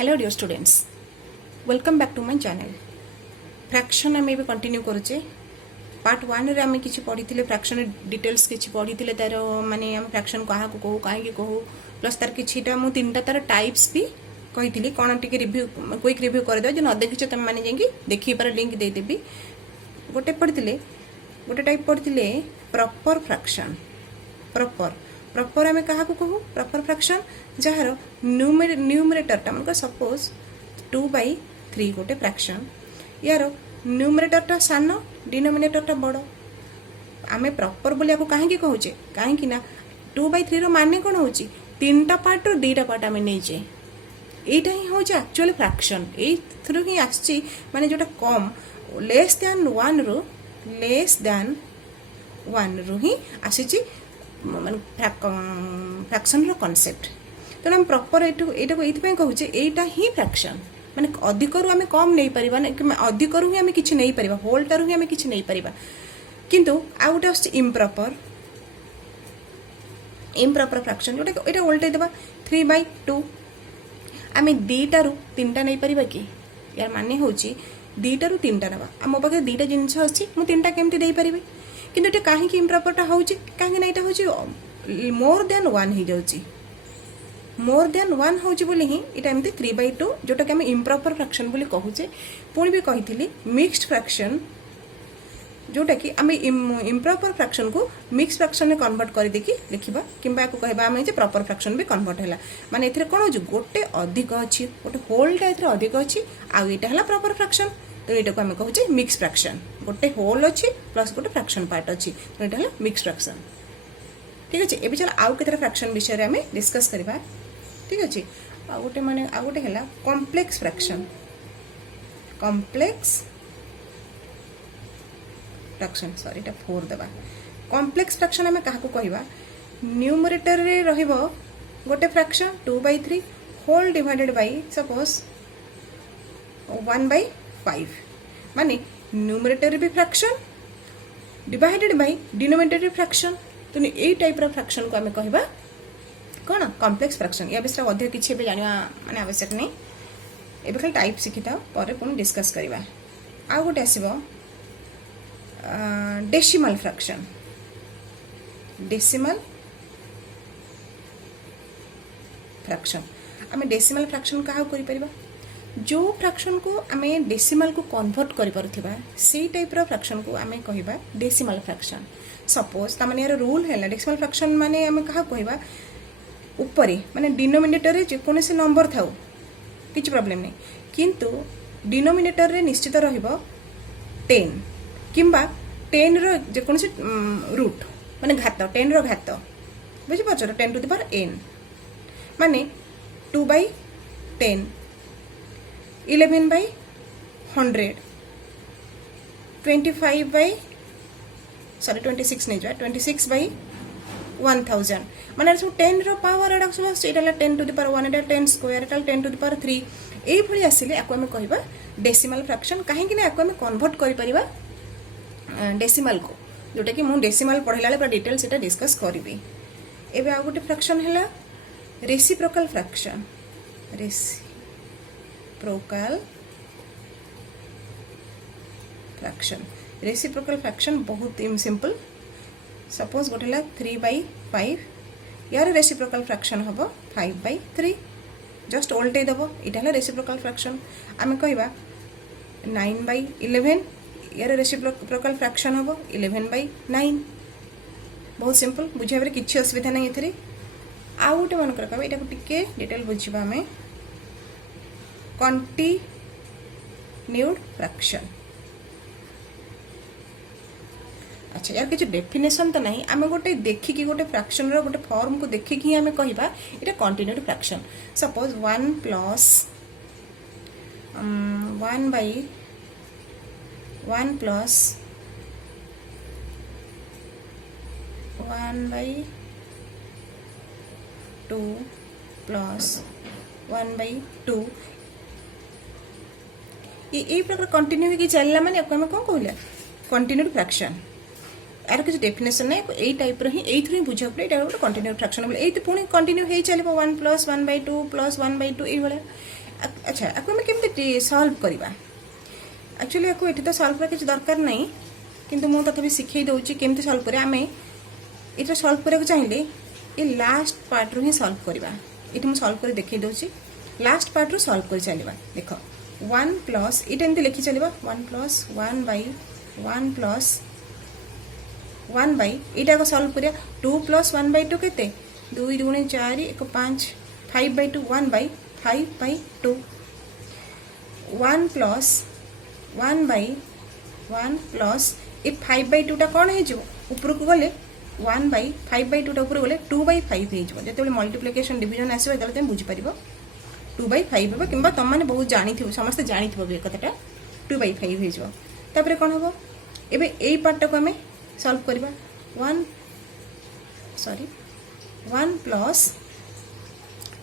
Hello dear students, welcome back to my channel. Fraction आम भी continue करुचे। Part one रे आम कि पढ़ी फ्रैक्शन डिटेल्स किसी पढ़ी तार माने आम फ्रैक्शन क्या कहू कहीं कहू प्लस तार कि तीन तार टाइप्स भी कही कौन टी रिव्यू क्विक रिव्यू करदे जो न देखी तुम मैंने जाकि देखी पार लिंक देदेवी। गोटे पढ़ी गोटे टाइप पढ़ी प्रॉपर फ्रैक्शन। प्रॉपर आम क्या कहू प्रॉपर फ्रैक्शन जार न्यूमरेटर मन सपोज 2/3 गोटे फ्रैक्शन यार न्यूमरेटर सान डिनोमिनेटर बड़ आम प्रॉपर बोलिया कहीं कहूचे कहीं 2/3 मान कौन हो 3टा पार्ट रो 2टा पार्ट आम नहींचे यहीटा ही हूँ एक्चुअली फ्रैक्शन यू ही आसी माने जोटा कम लेस दैन वन रु ही आसी माने फ्रैक्शन रो कॉन्सेप्ट। तेणु आम प्रॉपर यहाँ को कहूचे यहीटा ही फ्रैक्शन माने अधिक रु आम कम नहीं पारिबा ना अधिक रु ही आम किछि नहीं पारिबा होलटा रु ही आम किछि नहीं पारिबा। किंतु आ गोटे आछे इम्प्रॉपर फ्रैक्शन जोटा यहाँ उल्टे देबा 3/2 आम 2टा रु 3टा नहीं पारिबा कि यार माने होची 2टा रु 3टा नबा मो पाखे 2टा जिनिस अछि मु 3टा केमती देई परिबे किंतु एटा काहे कि इम्प्रॉपरटा होची काहे ना एटा होची मोर देन 1 ही जाउची मोर देन 1 होची बोली ही एटा एमती 3/2 जोटा कि हम इम्प्रॉपर फ्रैक्शन बोली कहूचे। पुणी भी कहिथिली मिक्स्ड फ्रैक्शन जोटा कि आम इम्प्रॉपर फ्रैक्शन को मिक्स फ्रैक्शन में कन्वर्ट कर देखि लिखिबा किंबा को कहबा आम जे प्रॉपर फ्रैक्शन भी कन्वर्ट हैला माने एथिरे कोन हो गोटे अधिक अछि गोटे होलटा एथिरे अधिक अछि आ एटा हला प्रॉपर फ्रैक्शन। तो एटा को आम कहूचे मिक्स फ्रैक्शन गोटे होल अछि प्लस गोटे फ्रैक्शन पार्ट अछि तो एटा हला मिक्स फ्रैक्शन। ठीक अछि एबे चल आउ केतरा फ्रैक्शन विषय रे आम डिस्कस करबा। ठीक अछि आ गोटे हला कॉम्प्लेक्स फ्रैक्शन सॉरी 4 देबा कॉम्प्लेक्स फ्रैक्शन आम क्या कहवा न्यूमरेटर रे रहिबो गोटे fraction 2/3 whole divided by suppose 1/5 माने न्यूमरेटर भी fraction divided by denominator fraction. तो यही टाइप रो फ्रैक्शन को आम कहवा कौन कॉम्प्लेक्स फ्रैक्शन। या विषय अधिक किसी भी जाना माने आवश्यक नहीं एबे खाली टाइप शिखि था पर पुणी डिस्कस करवा। आ गोटे आसीबो डेसिमल फ्रैक्शन आम डेसिमल फ्रैक्शन क्या करि परिबा जो फ्रैक्शन को आम डेसिमल को कन्वर्ट करि पारुथिबा सेही टाइप रो फ्रैक्शन को आम कहबा डेसिमल फ्रैक्शन। सपोज तामाने यार रूल है डेसिमल फ्रैक्शन माने आम क्या कहबा ऊपर माने डिनोमिनेटर रे जेकोसी नंबर थाउ किछि प्रॉब्लम नहीं किंतु डिनोमिनेटर रे निश्चित रहिबो 10 किंबा 10 रो जेकोसी रूट माने घात 10 रो घात बुझी पाछ 10 टू द पावर n माने 2/10 11/100 26 नहीं जा 26/1000 माने सब 10 रो पावर एडा सब एटा 10 to the power 1 Etah 10 square Etah 10 to the power 3 एई भली आसिले आको हम कहबा डेसिमल फ्रैक्शन काहे कि ना आको हम कन्वर्ट करि परिबा डेसिमल को जोटा कि मुझे डेसिमल पढ़ला पूरा डिटेल से डिस्कस करी। एबे आ गोटे फ्रैक्शन है रेसिप्रोकल फ्रैक्शन रेसिप्रोकल फ्रैक्शन बहुत सिंपल। सपोज गोटे है 3/5 यार रेसिप्रोकल फ्रैक्शन हम 5/3 जस्ट ओल्टे दब यहाँ रेसिप्रोकल फ्रैक्शन आम कहवा 9/11 यार रेसिप्रोकल फ्रैक्शन हम 11/9 बहुत सिंपल बुझे किसी असुविधा नहीं एथिरे। आउ गोटे मन कर यहाँ टिके डिटेल बुझा आम कंटिन्यूड फ्रैक्शन। अच्छा यार किसी डेफिनेशन तो नहीं आम गोटे देखिकी गोटे फ्रैक्शन रो गोटे फॉर्म को देखिकी आम कहवा ये continued fraction. Suppose 1 plus 1 plus 1/2 plus 1/2 ये प्रकार कंटिन्यू होगी चलला माने आम कौन कहला कंटिन्यूड फ्रैक्शन। यार किसी डेफिनेशन ना यही टाइप रही यही बुझा पड़े ये कंटिन्यू फ्रैक्शन बोले ये पुणी कंटिन्यू हो चलो 1 + 1/2 + 1/2 ये अच्छा आपको आम केमती सल्व करवा एक्चुअली आपको ये तो सल्व किसी दरकार नहीं किंतु मुझे तथापि शिखई दूसरी केमती सल्व करें आम ये सल्व करने चाहिए ये लास्ट पार्ट रू ही सल्व करवा ये मुझे सल्व कर देखी दूसरी लास्ट पार्ट रू सल्व कर चलवा देख 1 प्लस ये एमती लिखी चलवा 1 प्लस 1 बाई 1 प्लस 1 बाई यहाँ को सल्व करिया 2 प्लस 1 बाई 2 केते 2 2 4 1 5 5 by 2 1 by 5 by 2 1 plus 1 by 1 plus ये 5 बाई 2 टा कौन हो ऊपर को गले 1 बाई 5 बाई 2 टा ऊपर गले 2 बाई 5 हो जो मल्टीप्लिकेशन डिविजन आसो जो तुम बुझीपार 2 बाई 5 हो कि तुम मैंने बहुत जानी समस्त जानी भी कथाटा 2 बाई 5 होपर कौन हम एवं यही पार्ट को आम सल्व करवा 1 प्लस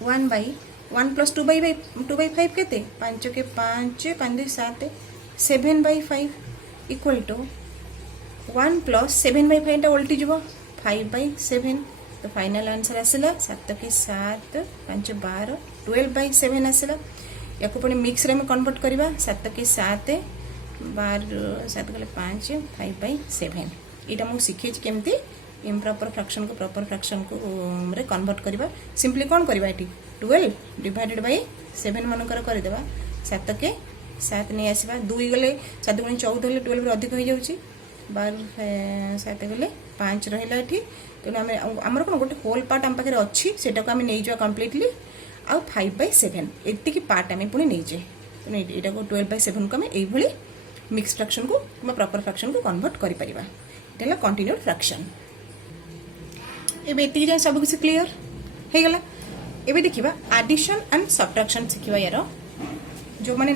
1 बाई 1 प्लस 2 बाई 5 केते 5 के 5 5 2 7 7 by 5 equal to 1 plus 7 by 5 टा उल्टी जीव 5 बाई 7 तो फाइनल आंसर आसला 7 के 7 5 12 12 बाई 7 आसला या पुणी मिक्स रे में कन्वर्ट करवा 7 के 7 12 7 गले 5 5 बाई 7 यहाँ मुझे शिखे केमती इम्प्रॉपर फ्रैक्शन को प्रॉपर फ्रैक्शन को रे कन्वर्ट करवा सिंपली कौन करवा ये 12 डिवाइडेड बाई 7 मनकर करदेवा 7 के 7 नहीं आसवा 2 गले 7 गुणी 14 गले 12 अधिक हो जाऊँगी 12 7 गले 5 रहा ये तेणु आम कौन गोटे होल पार्ट आम पाखे अच्छी से नहीं जा कम्प्लीटली आउ 5 बाई 7 एतिकी पार्ट आम पुणी नहींजे तेणु यहाँ को 12 बाई 7 को आम यही मिक्स फ्रैक्शन को प्रॉपर फ्रैक्शन को कन्वर्ट कर कंटिन्यूड फ्रैक्शन एबे जाए सब किसी क्लियर हो गला एबे देखिबा एडिशन एंड सब्ट्रैक्शन शिखिबा यार जो माने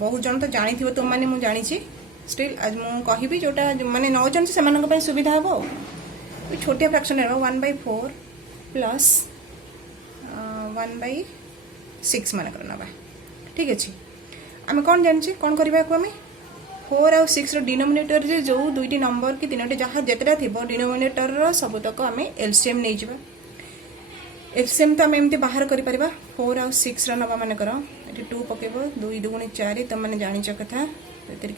बहुत जन तो जानी थी तुम मैंने मुझे जानी स्टिल आज मुझे कहबी जोटा माने न जान से सुविधा हम छोटिया फ्रैक्शन है 1/4 प्लस 1/6 मान नवा ठीक अच्छे आम कौन जानी कौन करवा आम 4 और 6 डिनोमिनेटर जो दुईटी नंबर कि तीनो जहाँ जितेटा थी डिनोमिनेटर सबुतक आम एलसीएम नहीं जावा एलसीएम तो आम एमती बाहर कर 4 और 6 नवा मान कर 2 पकेब 2 2 4 तुम मैंने जाच कथा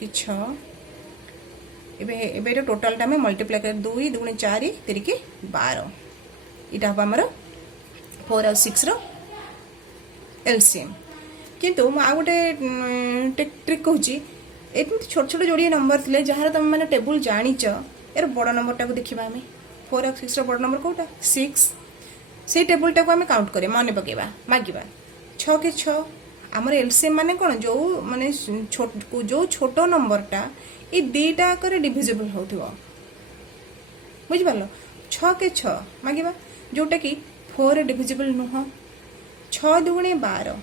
कि 6 एबे टोटाल आम मल्टीप्लाई कर 2 2 4 तिरिकी 12 यहाँ हम आमर 4 और 6 एलसीएम किंतु आ गोटे ट्रिक कहूँ एमती छोट छोट जोड़े नंबर थे जहाँ तुम मैंने टेबुल जाच यार बड़ नंबर टाक देखा आम 4 और 6 बड़ नंबर कौटा 6 से टेबुल टाक आम काउंट करें मन पकेबा मागिबा 6 के 6 आमर एलसीएम माने कौन जो माने जो छोट नंबरटा ये दुईटा आकर डिविजिबल हो बुझिपार 6 के 6 मागिबा जोटा कि 4 डिविजिबल नुह 6 दुगुणे 12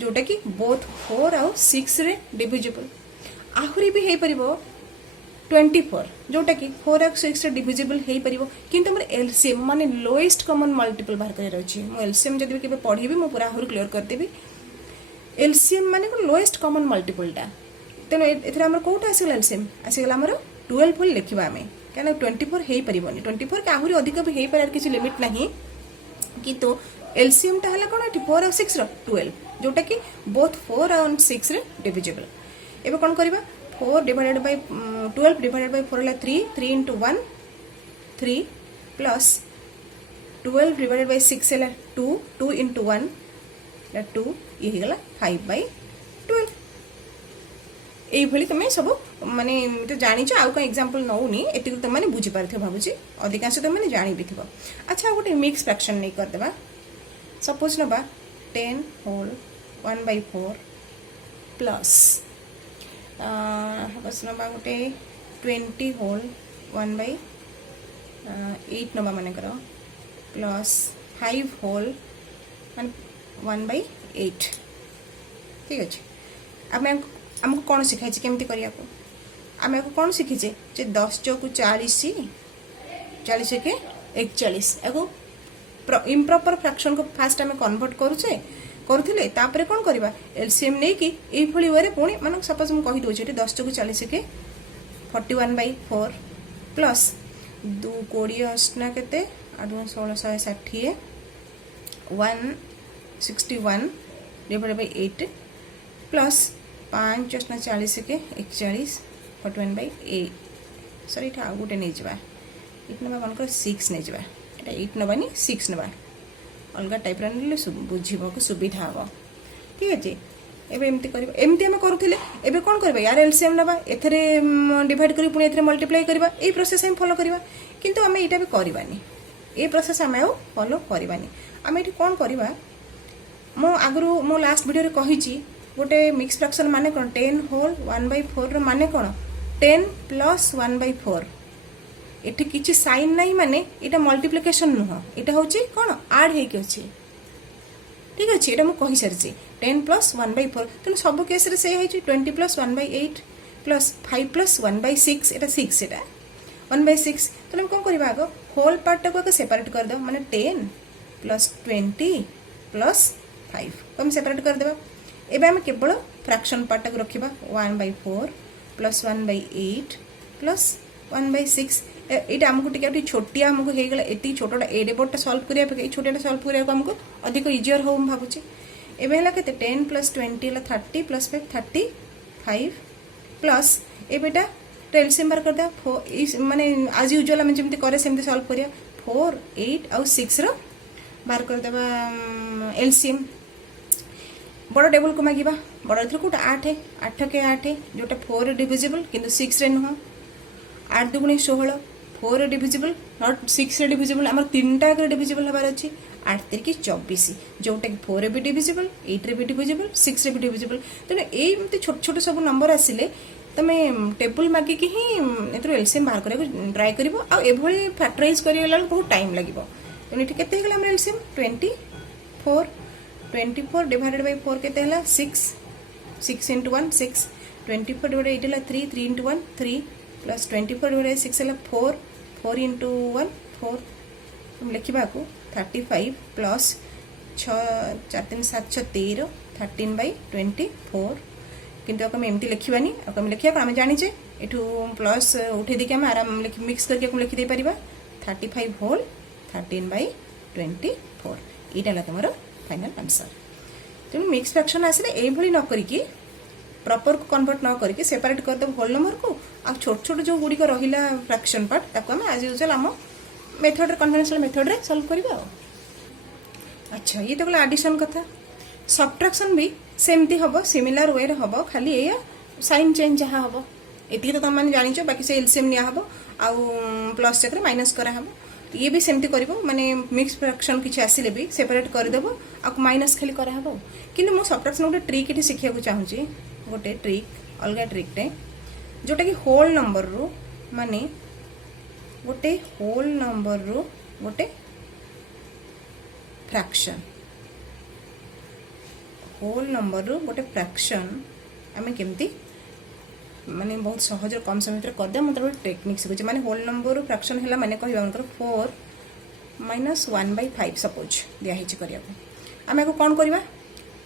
जोटा कि बोथ 4 आउ 6 रे डिविजिबल आहुरी भी हो पार 24 जोटा कि 4 और 6 डिविजिबल हो पार किंतु मोर एलसीएम माने लोएस्ट कॉमन मल्टीपल बाहर कर मो एलसीएम जब भी पढ़ी मो पूरा आहुरी क्लियर करदेवी एलसीएम माने लोएस्ट कॉमन मल्टीपलटा तेणु एम कौटा आसगला एलसीएम आसगला आमर 12 बोली लिखा आम क्या 24 हो पारनि 24 के आहुरी अधिक भी हो पार किसी लिमिट नहीं किंतु एलसीएम टा है कौन 4 और 6 12 जोटा कि बोथ 4 और 6 रे डिविजिबल एबे कौन करबा 4 डिवाइडेड बाय 12 डिवाइडेड बाय 4 है 3 3 into 1 3 प्लस 12 डिवाइडेड बाय 6 है 2 2 into 1 है 2 ये गला 5/12 यही तुम सब माने तो जानी आउ कौन एग्जांपल नौनी एति तुम मैंने बुझी पार भावुची अधिकांश तुम मैंने जानी भी थो अच्छा गोटे मिक्स फ्रैक्शन नहीं करदेबा सपोज नवा 10 होल 1/4 प्लस नवा गोटे 20 होल 1/8 नवा मान कर प्लस 5 होल 1/8 ठीक अच्छे आम आमको कौन शिखाई केमती करने को आम कौन शिखीचे 10 चौक 40 40 के 41 या इम्प्रॉपर फ्रैक्शन को फास्ट आम कन्वर्ट करुचे करुले तापर कौन करवा एलसीएम नहीं कि यही वे पुणी मान सपोज मुझे कहीदे 10 चौक 40 के 41/4 प्लस 2 20 ना के 8 16 160 161 डिवाइडेड बाय 8 प्लस 5 × 40 के 41 41/8 सॉरी इटा आउ गोटे नहीं जावा इट नबा मन कर 6 नहीं जावा एटा 8 नबानी 6 नबा अलग टाइप रे बुझिबो को सुविधा हो ठीक अछि एबे एमती करबा एमती हम करूथिले एबे कोन करबा यार एलसीएम नबा एथरे डिवाइड करी पुनी एथरे मल्टीप्लाई करबा ए प्रोसेस हम फॉलो करबा किंतु हमें एटा भी करबानी ए प्रोसेस हमें आउ फॉलो करबानी हमें एठी कोन करबा मो आगरु मो लास्ट वीडियो रे कहिची गोटे मिक्स फ्रैक्शन माने कोन 10 होल 1/4 रो माने कोन 10 प्लस 1/4 एठी किछि साइन नाही माने एटा मल्टीप्लिकेशन नुह एटा होची कोन ऐड हे के अछि ठीक अछि एटा मो कहि सरछि 10 प्लस 1/4 तने सब केस रे से होची 20 प्लस 1/8 प्लस 5 प्लस 1/6 एटा 6 एटा 1/6 तने हम कोन करबा आगो होल पार्ट को सेपरेट कर दो माने 10 प्लस 20 प्लस 5 को हम सेपरेट कर देबा एबे हम केवल फ्रैक्शन पार्ट को रखिबा 1/4 प्लस 1/8 प्लस 1/6 एटा हमको टिके छोटिया हमको हे गेला एती छोटोटा एडे बोटा सॉल्व करिया पे छोटेटा सॉल्व करिया को हमको अधिक इजियर हो हम भाबुची एबे हला केते 10 प्लस 20 हला 30 प्लस 5 35 प्लस एबेटा एलसीएम बार कर दा माने आज यूजुअल हम जेमति करे सेमति सॉल्व करिया 4 8 और 6 रो बार कर देबा एलसीएम बड़ टेबल को मागिबा बड़ इथर कोटा 8 है 8 के 8 जोटा 4 डिविजिबल किंतु 6 रे नुह 8 दुगुणी 16 4 डिविजिबल नॉट 6 रे डिविजिबल हमर तीनटा के डिविजिबल हबार अछि 8 3 की 24 जोटा कि 4 रे भी डिविजिबल 8 रे भी डिविजिबल 6 रे भी डिविजिबल तने एमती छोट छोट सब नंबर आसिले तमे टेबल मागी कि ही एथरो एलसीएम बाहर करे ट्राई करिवो आ एभली फैक्टराइज करियला बहुत टाइम लागिवो तने ठीक केते हेला हमर एलसीएम 24 डिवाइडेड बाय 4 केते हेला 6 6 into 1 6 24 डिवाइडेड 8 हेला 3 3 into 1 3 प्लस 24 डिवाइडेड 6 हेला 4 4 into 1 4 हम लिखिबा को 35 प्लस 6 4 3 7 6 13 13/24 किंतु हम एमती लिखिबानी हम लिखिया हम जानि जे एठू प्लस उठे दे के हम आराम मिक्स करके हम लिखि दे परिबा 35 होल 13/24 इटा ला तमरो फाइनल आंसर तुम मिक्स फ्रैक्शन आसले ए भली न करी कि प्रॉपर को कन्वर्ट न करके सेपरेट कर दो होल नंबर को आ छोट छोट जो गुडी को रहिला फ्रैक्शन पार्ट ताको हम एज यूजुअल हम मेथड रे कन्वेंशनल मेथड रे सॉल्व करबा अच्छा ये तो गला एडिशन कथा सब्ट्रैक्शन भी सेमती हबो सिमिलर वे रे हबो खाली ए साइन चेंज जहा हबो एती तो तम माने जानि छ बाकी से एलसीएम निया हबो आ प्लस चक्र माइनस करा हबो ये भी सेमती करबो माने मिक्स फ्रैक्शन किछ आसिले भी सेपरेट कर देबो आ माइनस खाली करा हबो किंतु मो सब्ट्रैक्शन गोटे ट्रिक एठी सिखिया को चाहू छी गोटे ट्रिक अलगा ट्रिक टे जोटा कि होल नंबर रो माने गोटे होल नंबर रो गोटे फ्रैक्शन होल नंबर रो गोटे फ्रैक्शन आमे केमती माने बहुत सहज कम समय भीतर कर दे मतलब टेक्निक सिखुचे माने होल नंबर रो फ्रैक्शन हैला माने कहबा उनकर 4 माइनस 1/5 सपोज दिया हिच करिया को आमे को कोन करबा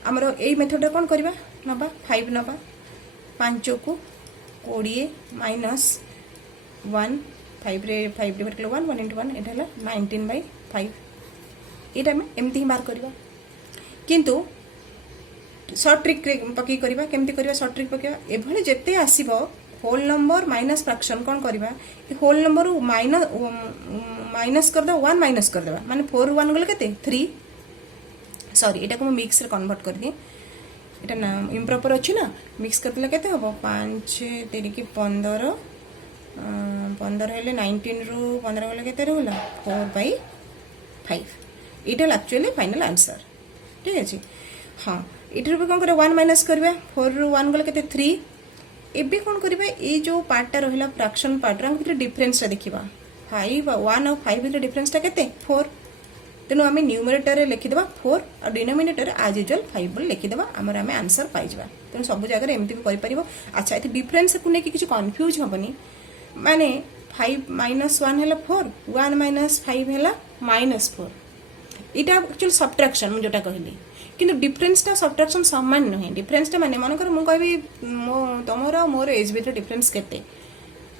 हमरो एई मेथड रे कोन करबा नबा 5 नबा 5 को 20 माइनस 1 5 रे 5 डिवाइड कर 1 1 into 1 एटा हला 19/5 एटा में एमती ही बार करबा किंतु शॉर्ट ट्रिक पकई करबा केमती करबा शॉर्ट ट्रिक पकेबा एभली जेते आसीबो होल नंबर माइनस फ्रैक्शन कोन करबा ए होल नंबर माइनस कर दो 1 माइनस कर देबा माने 4 1 गले केते 3 सॉरी एटा को मिक्स रे कन्वर्ट कर दे एटा ना इम्प्रॉपर अछि ना मिक्स कर देला केते हबो 5 3 की 15 15 हेले 19 रु 15 गले केते रहला 4/5 एटा एक्चुअली फाइनल आंसर ठीक अछि हां इटर भी कौन करे 1 माइनस करबे 4 रु 1 गले केते 3 एबे कौन करबे ए जो पार्टटा रहिला फ्रैक्शन पार्ट रंग भीतर डिफरेंस रे देखिबा 5 1 और 5 भीतर डिफरेंस ता केते 4 तेनु आमे न्यूमरेटर रे लिखि देबा 4 और डिनोमिनेटर एज यूजुअल 5 बोल लिखि देबा हमर आमे आंसर पाइ जबा तेनु सब जगह रे एमती भी करि परिबो अच्छा एते डिफरेंस को ने कि कंफ्यूज होबनी माने 5 माइनस 1 हैला 4 1 माइनस 5 हैला -4 इटा एक्चुअली सब्ट्रैक्शन मु जोटा कहली किंतु डिफरेंस टा सब्ट्रैक्शन समान नहीं डिफरेंस टा माने मन कर मु कहबी तमर मोर एज भीतर डिफरेंस केते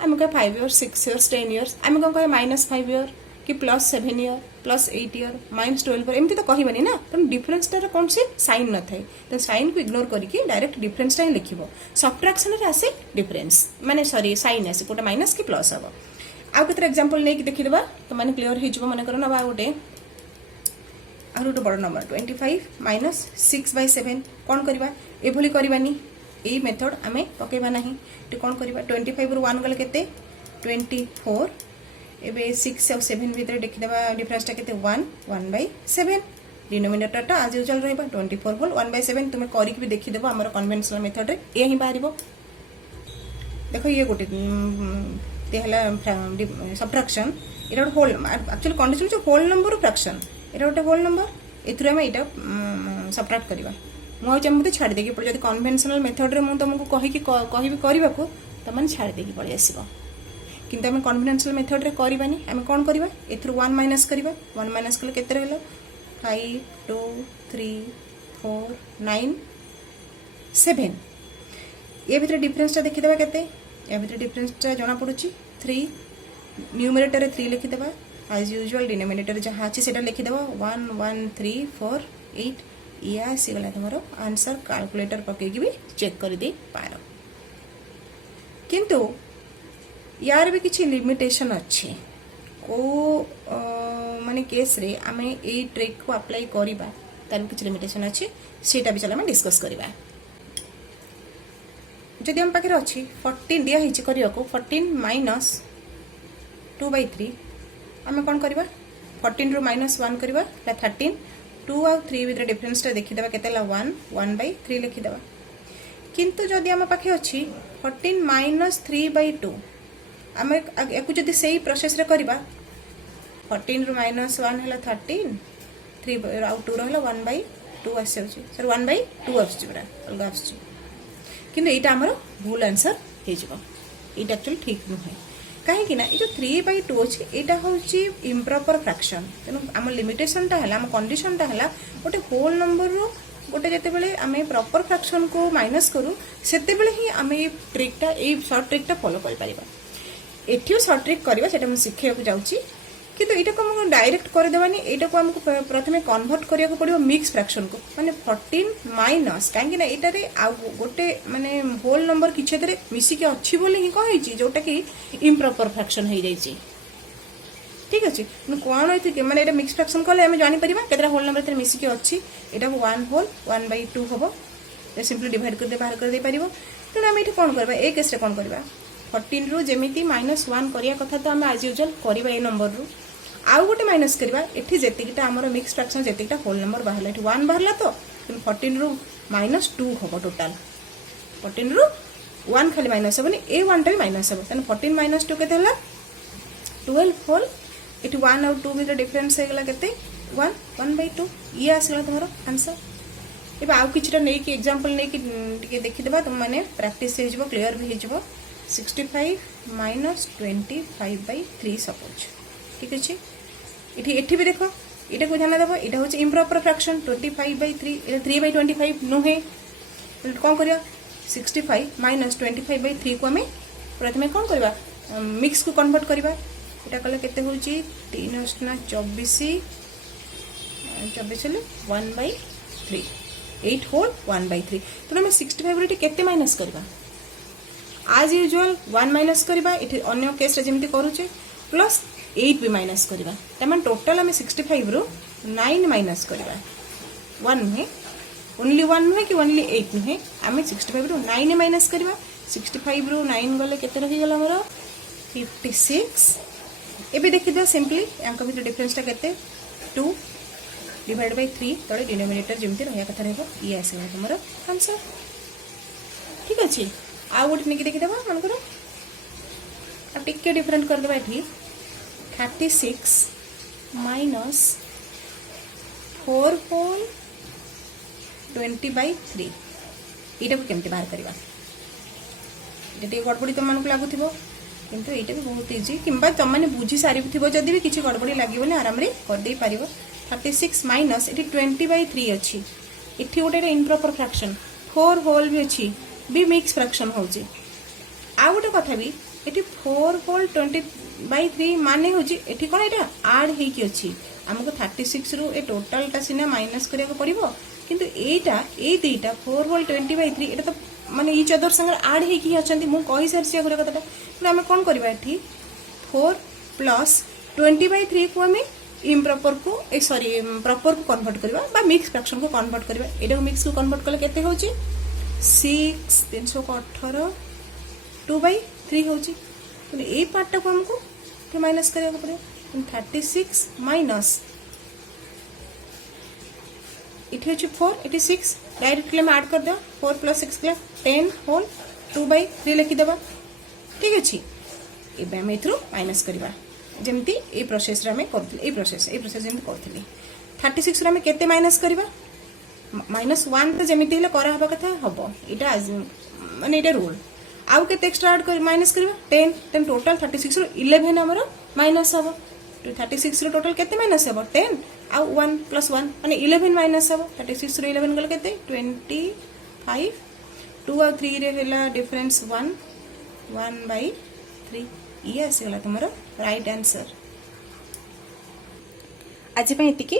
आम कह 5 इयर्स 6 इयर्स 10 इयर्स आम कौन कह -5 इयर कि +7 ईयर +8 ईयर -12 एमती तो कहबनी ना तेणु डिफरेन्सटार कौन से साइन न थाए तो साइन को इग्नोर करके डायरेक्ट डिफरेन्सटा ही लिखिब सब्ट्राक्शन आसे डिफरेन्स माने सॉरी साइन आसे कोटा माइनस कि प्लस हम आउ केते एग्जांपल नहीं देखिदेबा तो माने क्लियर हो मन कर ना गोटे आउ गोटे बड़ नंबर 25 -6/7 कौन करवा एभली करवानी यही मेथड आम पकेबा नहीं कौन करवा 25 रु 1 गले केते 24 एबे 6 और 7 भीतर देखिदेबा डिफरेंसटा केते 1/7 डिनोमिनेटरटा आज यूजुअल रहबा 24 होल 1/7 तुम करिक भी देखिदेबा हमर कन्वेंशनल मेथड रे ए ही बाहरिबो देखो ये गोटे तेहला सब्ट्रैक्शन एटा होल एक्चुअली कंडीशन जो होल नंबर फ्रैक्शन एटा गोटे होल नंबर एथुरे हम एटा सब्ट्रैक्ट करबा मु जमते छाड़ देकी पड़े जदि कन्वेंशनल मेथड रे मु तुमको कहि करबा को त माने छाड़ देकी पड़े आसीबो किंतु आम कन्वेंशनल मेथड रे करबानी आम कौन करबा एथुर 1 माइनस करबा 1 माइनस कले केते रहलो 5 2 3 4 9 7 ये भीतर डिफरेंसटा देखिदेबा केते या भीतर डिफरेंसटा जना पड़ुची 3 न्यूमरेटर रे 3 लिखिदेबा एज यूजुअल डिनोमिनेटर जहाँ अच्छी सेटा लिखिदेबा 1 1 3 4 8 या आसीगला तुमर आंसर कैलकुलेटर पकेकी भी चेक कर दे पार किंतु यार भी किसी लिमिटेशन अच्छे को माने केस रे आमे ए ट्रिक को अप्लाई करिबा तार किसी लिमिटेशन अच्छे सेटा भी चला हम डिस्कस करिबा जदि हम पाखे अच्छी 14 दिया हिची करियो को 14 माइनस 2/3 आमे कौन करबा 14 रु -1 करबा 13 2 और 3 भीतर डिफरेंसटा देखिदेबा केतेला 1/3 लिखिदेबा किंतु जदि हम पाखे अच्छी 14 माइनस 3/2 आम या जदि से प्रोसेस रे करबा 14 रु -1 है 13 3 आउ 2 रहा 1/2 आसी सर 1/2 आस अलग आस किंतु यहाँ आमर भूल आंसर हो एक्चुअली ठीक नुहे कहीं ये जो 3/2 अच्छे यहाँ हूँ इम्प्रॉपर फ्रैक्शन तेणु आम लिमिटेशनटा है आम कंडीशनटा है गोटे होल नंबर रू गोटे जिते आम प्रॉपर फ्रैक्शन को माइनस करूँ से ही आम ये ट्रिकटा ये सर्ट ट्रिकटा फॉलो कर एठी सर्ट ट्रिक करवा सेटा मैं शिखा जाऊँगी किंतु यहाँ को आमको डायरेक्ट करदेवानी यहाँ को आमको प्रथम कन्वर्ट करिया पड़ो मिक्स फ्रैक्शन को माने 14 माइनस कहीं यहाँ गोटे माने होल नंबर किसी मिसिक अच्छी बोली ही कही जोटा कि इम्प्रॉपर फ्रैक्शन हो जाइए ठीक अच्छे कौन होती मैंने ये मिक्स फ्रैक्शन कले आम जापर केतटा होल नंबर मिसिक अच्छी यहाँ 1 होल 1/2 हम सिंपली डिवाइड कर बाहर कर पार तेणु आम ये कौन करवा ए केस कौन करवा 14 रु जमी -1 करिया कथा तो आम आज यूजुअल करवा ए नंबर रु आउ गोटे माइनस करवा एठी जेतिकिटा हमर मिक्स फ्रैक्शन जेतिकिटा होल नंबर बाहरला एठी 1 बाहरला तो 14 रु -2 होबो टोटल 14 रु 1 खाली माइनस हेबनी ए 1 टा माइनस हेबो तने 14 - 2 केते होला 12 होल एठी 1 और 2 भीतर डिफरेंस हे गेला केते 1/2 ये आसला तमरो आंसर एबा आउ किछटा नै कि एग्जांपल नै कि टिके देखि देबा तुम माने प्रैक्टिस हे जबो क्लियर भी हे जबो 65 - 25/3 सपोज ठीक अच्छे ये भी देख यहाँ को ध्यान देव यहाँ हूँ इम्प्रॉपर फ्रैक्शन 25/3 ये 3/25 नुहे कौन कर 65 - 25/3 को आम प्रथम कौन करवा मिक्स को कन्वर्ट करवा यहाँ कले केते हूँ 3 × 24 1/3 8 होल 1/3 तो आम 65 केते माइनस करवा आज यूजुअल 1 माइनस करवा ये अन्य केस जमी करुचे प्लस 8 भी माइनस करवा तमें टोटाल आम 65 रु 9 माइनस करवा 1 नुहे ओनली 1 नुहे कि ओनली 8 नुहे आम 65 रु 9 माइनस करवा 65 रु 9 गले केते रहीगला मोर 56 एबे देखिदा सिंपली यांक भीतर डिफरेंसटा केते 2 डिवाइड बाय 3 तळे डिनोमिनेटर जेमती रहया कथा रहबो ये आसीला हमर आंसर ठीक अछि आ गोटे निकी देखिदेबा मन करो अब टिके डिफरेंट कर देबा एठी 36 माइनस 4 होल 20/3 ये केमती बाहर करवा ये गड़बड़ी तुम मानक लगुव किंतु ये भी बहुत इजी कि तुम मैंने बुझी सारी जदि भी किसी गड़बड़ी लगे आराम से करदे पार 36 माइनस ये 20/3 अच्छी इटी गोटे इम्प्रॉपर फ्रैक्शन 4 होल भी अच्छी भी मिक्स फ्रैक्शन हो गोटे कथा भी ये 4 होल बाई 3 माने होची एठी कोन एटा ऐड हे की अछि हमको 36 रु ए टोटल टा सिना माइनस करिया को पड़िबो किंतु एटा ए दुईटा 4 होल 20/3 एटा तो माने इच अदर संग ऐड हे की अछंती मु कहि सरसिया गुरा कथाटा तो हम कोन करबा एठी 4 प्लस 20/3 को हमें इम्प्रॉपर को सॉरी प्रॉपर को कन्वर्ट करबा बा मिक्स फ्रैक्शन को कन्वर्ट करबा एटा मिक्स को कन्वर्ट कले केते होची 6 318 2/3 होची तो ए पार्ट टा को हमको माइनस करिया को पड़े 36 माइनस इथे होची 4 इथे 6 डायरेक्टली हम ऐड कर दो 4 प्लस 6 के 10 होल 2/3 लिखि देबा ठीक अछि एबे हम एथरो माइनस करबा जेमती ए प्रोसेस रे हम करथि ए प्रोसेस जेमती करथि 36 रे हम केते माइनस करबा -1 तो जेमती हेले करा हबा कथा हबो एटा माने एटा रूल आउ केते एक्स्ट्रा ऐड कर माइनस करबा 10 टोटल 36 रो 11 हमरो माइनस हबो 36 रो टोटल केते माइनस हबो 10 आउ 1 प्लस 1 माने 11 माइनस हबो 36 रो 11 गल केते 25 2 और 3 रे हेला डिफरेंस 1/3 ये आसीगला तुमरो राइट आंसर आज पे इतिकी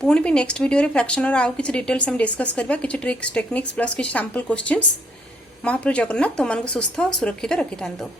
पुणी भी नेक्स्ट वीडियो रे फ्रैक्शन और आउ किछ डिटेल्स हम डिस्कस करबा किछ ट्रिक्स टेक्निक्स प्लस किछ सैंपल क्वेश्चंस महाप्रभु जगन्नाथ तुमन को सुस्थ और सुरक्षित रखिथांतो।